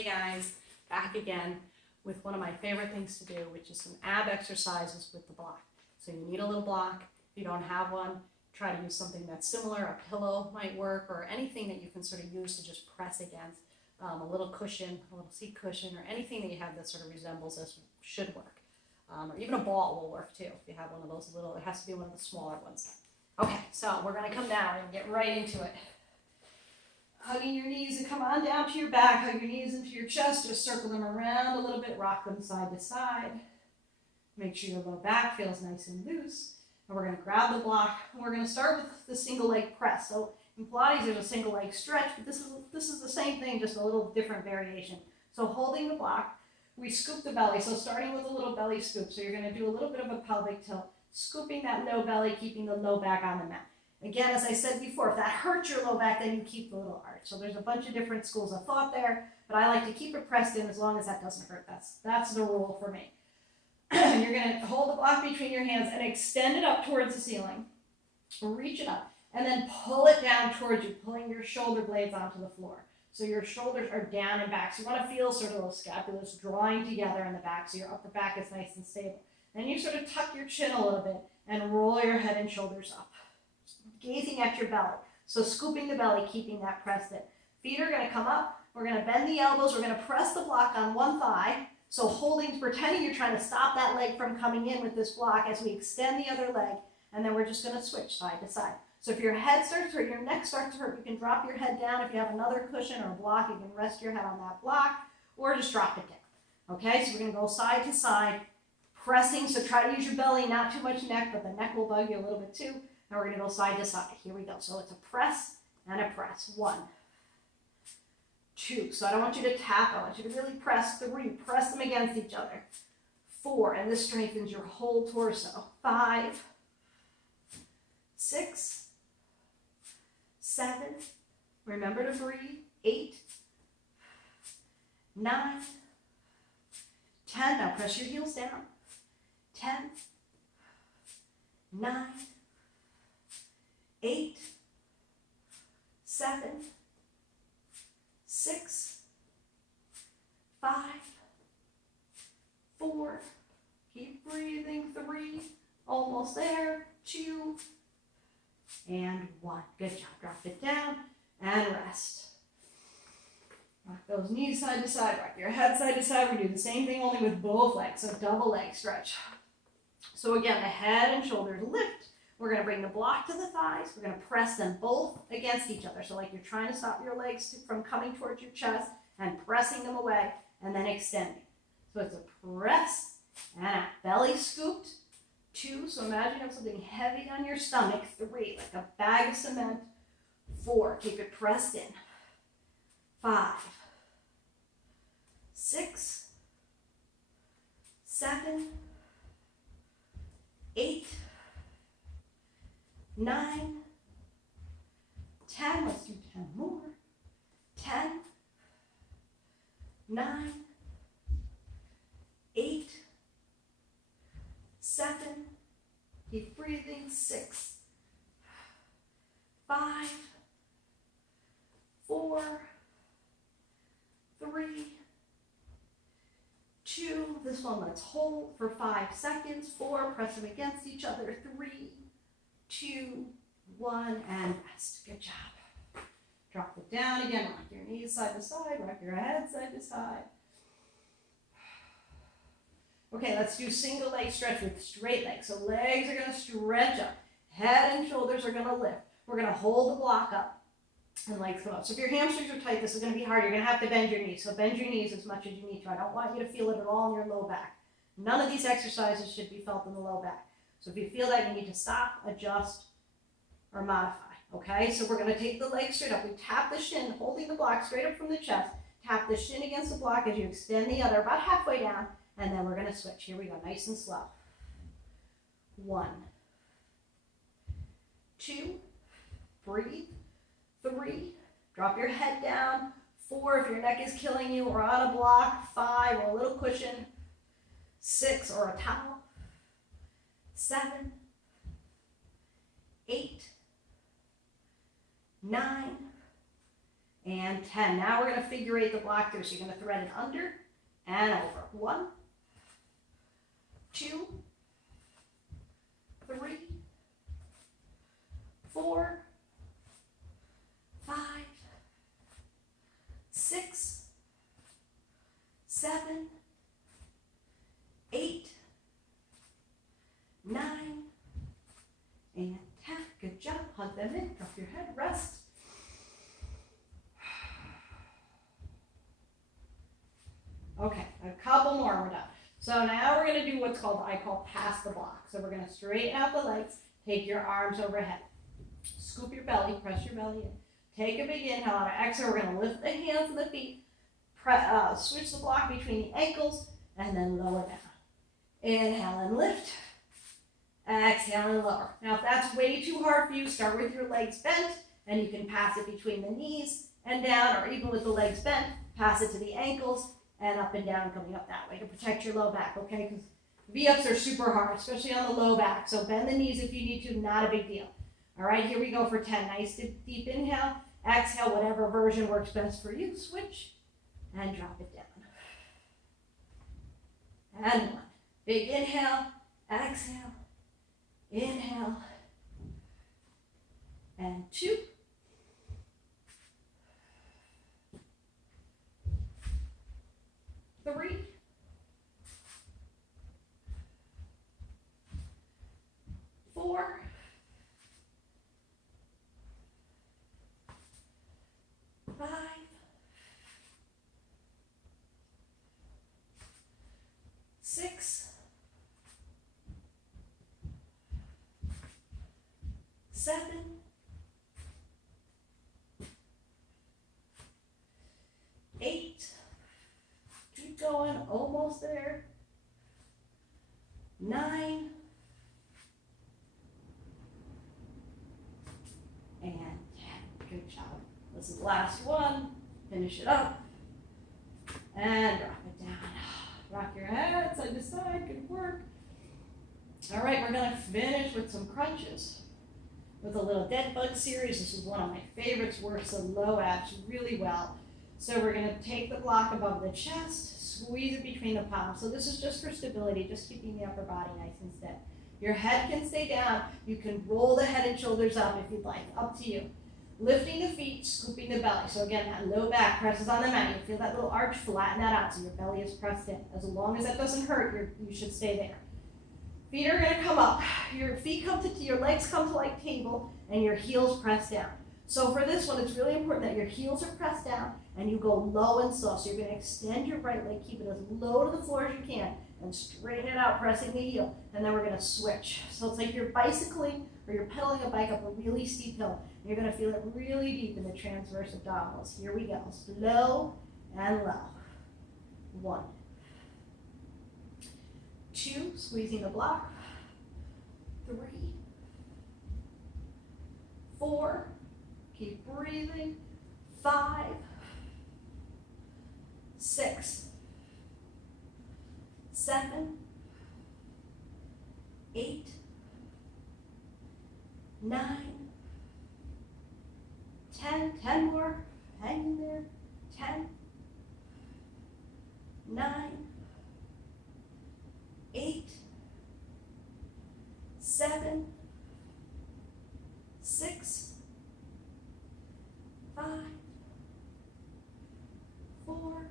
Hey guys, back again with one of my favorite things to do, which is some ab exercises with the block. So you need a little block. If you don't have one, try to use something that's similar. A pillow might work, or anything that you can sort of use to just press against. A little cushion, a little seat cushion, or anything that you have that sort of resembles this should work. Or even a ball will work too if you have one of those little, it has to be one of the smaller ones. Okay, so we're going to come down and get right into it. Hugging your knees and come on down to your back. Hug your knees into your chest. Just circle them around a little bit. Rock them side to side. Make sure your low back feels nice and loose. And we're going to grab the block. And we're going to start with the single leg press. So in Pilates, there's a single leg stretch, but this is the same thing, just a little different variation. So holding the block, we scoop the belly. So starting with a little belly scoop. So you're going to do a little bit of a pelvic tilt, scooping that low belly, keeping the low back on the mat. Again, as I said before, if that hurts your low back, then you keep the little arch. So there's a bunch of different schools of thought there, but I like to keep it pressed in as long as that doesn't hurt. That's the rule for me. You're going to hold the block between your hands and extend it up towards the ceiling. Reach it up, and then pull it down towards you, pulling your shoulder blades onto the floor. So your shoulders are down and back. So you want to feel sort of those scapulas drawing together in the back, so your upper back is nice and stable. Then you sort of tuck your chin a little bit and roll your head and shoulders up, gazing at your belly. So scooping the belly, keeping that pressed in. Feet are going to come up. We're going to bend the elbows. We're going to press the block on one thigh. So pretending you're trying to stop that leg from coming in with this block as we extend the other leg. And then we're just going to switch side to side. So if your head starts to hurt, your neck starts to hurt, you can drop your head down. If you have another cushion or a block, you can rest your head on that block or just drop it down. Okay, so we're going to go side to side, pressing. So try to use your belly, not too much neck, but the neck will bug you a little bit too. Now we're going to go side to side. Here we go. So it's a press and a press. 1, 2. So I don't want you to tap. I want you to really press. 3. Press them against each other. 4. And this strengthens your whole torso. 5, 6, 7. Remember to breathe. 8, 9, 10. Now press your heels down. 10, 9, 8, 7, 6, 5, 4, keep breathing, 3, almost there, 2, and 1. Good job. Drop it down and rest. Rock those knees side to side, rock your head side to side. We do the same thing only with both legs, so double leg stretch. So again, the head and shoulders lift. We're going to bring the block to the thighs. We're going to press them both against each other. So like you're trying to stop your legs from coming towards your chest and pressing them away and then extending. So it's a press and a belly scooped. 2, so imagine you have something heavy on your stomach. 3, like a bag of cement. 4, keep it pressed in. 5, 6, 7, 8, 9, 10, let's do 10 more. 10, 9, 8, 7, keep breathing. 6, 5, 4, 3, 2, this one let's hold for 5 seconds. 4, press them against each other. 3, 2, 1, and rest. Good job. Drop it down again. Rock your knees side to side. Rock your head side to side. Okay, let's do single leg stretch with straight legs. So legs are going to stretch up. Head and shoulders are going to lift. We're going to hold the block up and legs come up. So if your hamstrings are tight, this is going to be hard. You're going to have to bend your knees. So bend your knees as much as you need to. I don't want you to feel it at all in your low back. None of these exercises should be felt in the low back. So if you feel that, you need to stop, adjust, or modify. Okay, so we're going to take the leg straight up. We tap the shin, holding the block straight up from the chest. Tap the shin against the block as you extend the other about halfway down. And then we're going to switch. Here we go, nice and slow. 1, 2, breathe. 3, drop your head down. 4, if your neck is killing you or on a block. 5, or a little cushion. 6, or a towel. 7, 8, 9, and 10. Now we're going to figure eight the block through. So you're going to thread it under and over. 1, 2, 3, 4, 5, 6, 7, 8, 9, and 10. Good job. Hug them in. Drop your head. Rest. Okay, a couple more and we're done. So now we're going to do what's called, I call pass the block. So we're going to straighten out the legs, take your arms overhead. Scoop your belly, press your belly in. Take a big inhale. On our exhale, we're going to lift the hands and the feet. Switch the block between the ankles and then lower down. Inhale and lift. Exhale and lower. Now if that's way too hard for you, start with your legs bent and you can pass it between the knees and down, or even with the legs bent, pass it to the ankles and up and down, coming up that way to protect your low back, okay? Because V-ups are super hard, especially on the low back. So bend the knees if you need to, not a big deal. All right, here we go for 10. Nice deep inhale. Exhale, whatever version works best for you. Switch and drop it down. And 1. Big inhale, exhale, inhale, and 2. 3, 4, 5, 6, 7, 8. Keep going, almost there. 9. And 10. Good job. This is the last one. Finish it up. And drop it down. Rock your head side to side. Good work. All right, we're going to finish with some crunches. With a little dead bug series. This is one of my favorites. Works the low abs really well. So we're going to take the block above the chest, squeeze it between the palms. So this is just for stability, just keeping the upper body nice and steady. Your head can stay down. You can roll the head and shoulders up if you'd like, up to you. Lifting the feet, scooping the belly. So again, that low back presses on the mat. You feel that little arch, flatten that out so your belly is pressed in. As long as that doesn't hurt, you should stay there. Feet are going to come up. Your feet come to, your legs come to like table, and your heels press down. So for this one, it's really important that your heels are pressed down and you go low and slow. So you're going to extend your right leg, keep it as low to the floor as you can, and straighten it out, pressing the heel. And then we're going to switch. So it's like you're bicycling or you're pedaling a bike up a really steep hill. You're going to feel it really deep in the transverse abdominals. Here we go. Slow and low. 1, 2, squeezing the block. 3, 4, keep breathing. 5, 6, 7, 8, 9, 10, 10 more, hang in there, 10, 9, 8, 7, 6, 5, 4,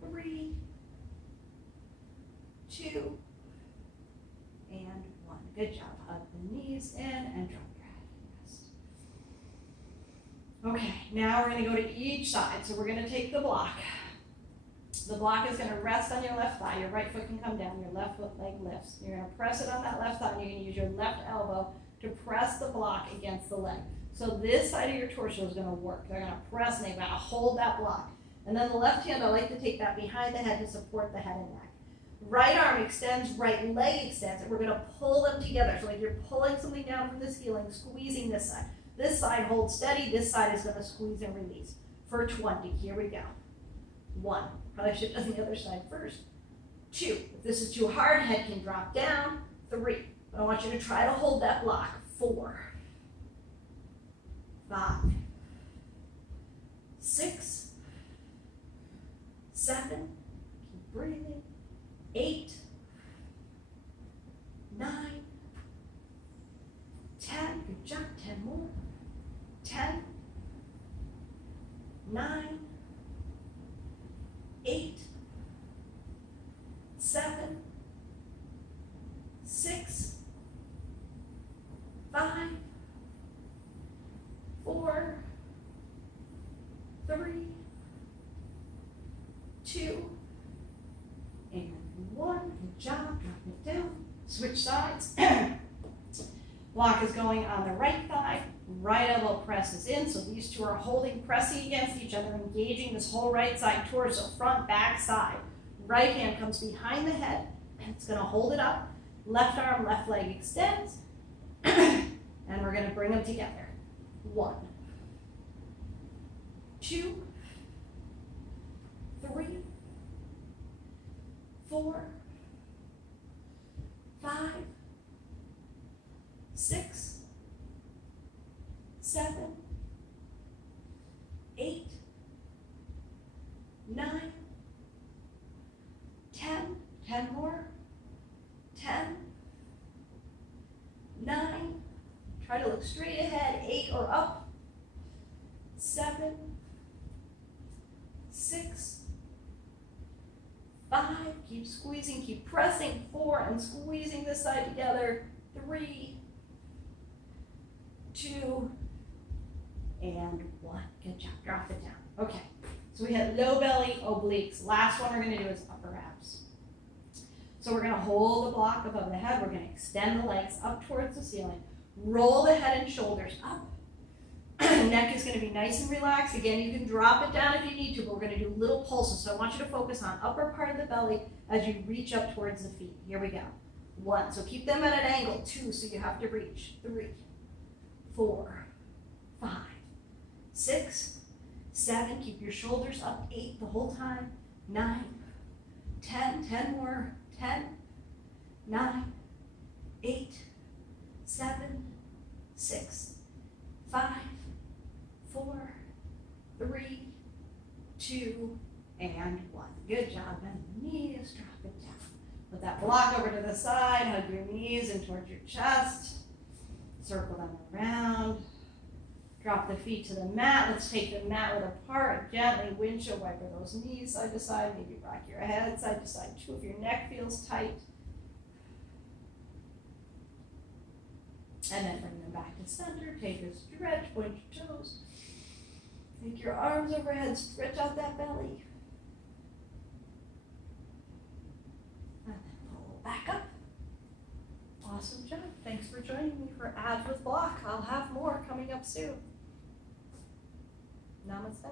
3, 2, and 1. Good job. Hug the knees in and drop your head. Rest. Okay, now we're going to go to each side. So we're going to take the block. The block is going to rest on your left thigh. Your right foot can come down. Your left foot leg lifts. You're going to press it on that left thigh, and you're going to use your left elbow to press the block against the leg. So this side of your torso is going to work. They're going to press, and they're going to hold that block. And then the left hand, I like to take that behind the head to support the head and neck. Right arm extends, right leg extends, and we're going to pull them together. So like you're pulling something down from the ceiling, squeezing this side. This side holds steady. This side is going to squeeze and release. For 20, here we go. 1. Probably should have done the other side first. 2. If this is too hard, head can drop down. 3. But I want you to try to hold that block. 4, 5, 6, 7, keep breathing, 8, 9, 10, good job, 10 more, 10, 9, 8, 7, 6, 5, 4, 3, 2, and 1. Good job. Drop it down. Switch sides. Block is going on the right thigh. Right elbow presses in. So these two are holding, pressing against each other, engaging this whole right side torso, front, back, side. Right hand comes behind the head. It's going to hold it up. Left arm, left leg extends. And we're going to bring them together. 1, 2, 3, 4, 5, 6, 7, 8, 9, 10, 10 more, 10, 9, try to look straight ahead, 8 or up, 7, 6, 5, keep squeezing, keep pressing, 4, and squeezing this side together, 3, 2, and 1. Good job, drop it down. Okay, so we had low belly, obliques. Last one we're gonna do is upper abs. So we're gonna hold the block above the head, we're gonna extend the legs up towards the ceiling, roll the head and shoulders up. Neck is going to be nice and relaxed. Again, you can drop it down if you need to, but we're going to do little pulses. So I want you to focus on upper part of the belly as you reach up towards the feet. Here we go. 1, so keep them at an angle. 2, so you have to reach. 3, 4, 5, 6, 7, keep your shoulders up. 8 the whole time. 9, 10, 10 more. 10, 9, 8, 7, 6, 5, 4, 3, 2, and 1. Good job. Bend the knees, drop it down. Put that block over to the side, hug your knees in towards your chest. Circle them around. Drop the feet to the mat. Let's take the mat width apart. Gently windshield wiper those knees side to side. Maybe rock your head side to side too if your neck feels tight. And then bring them back to center. Take a stretch, point your toes. Take your arms overhead, stretch out that belly. And then pull back up. Awesome job. Thanks for joining me for Abs with Block. I'll have more coming up soon. Namaste.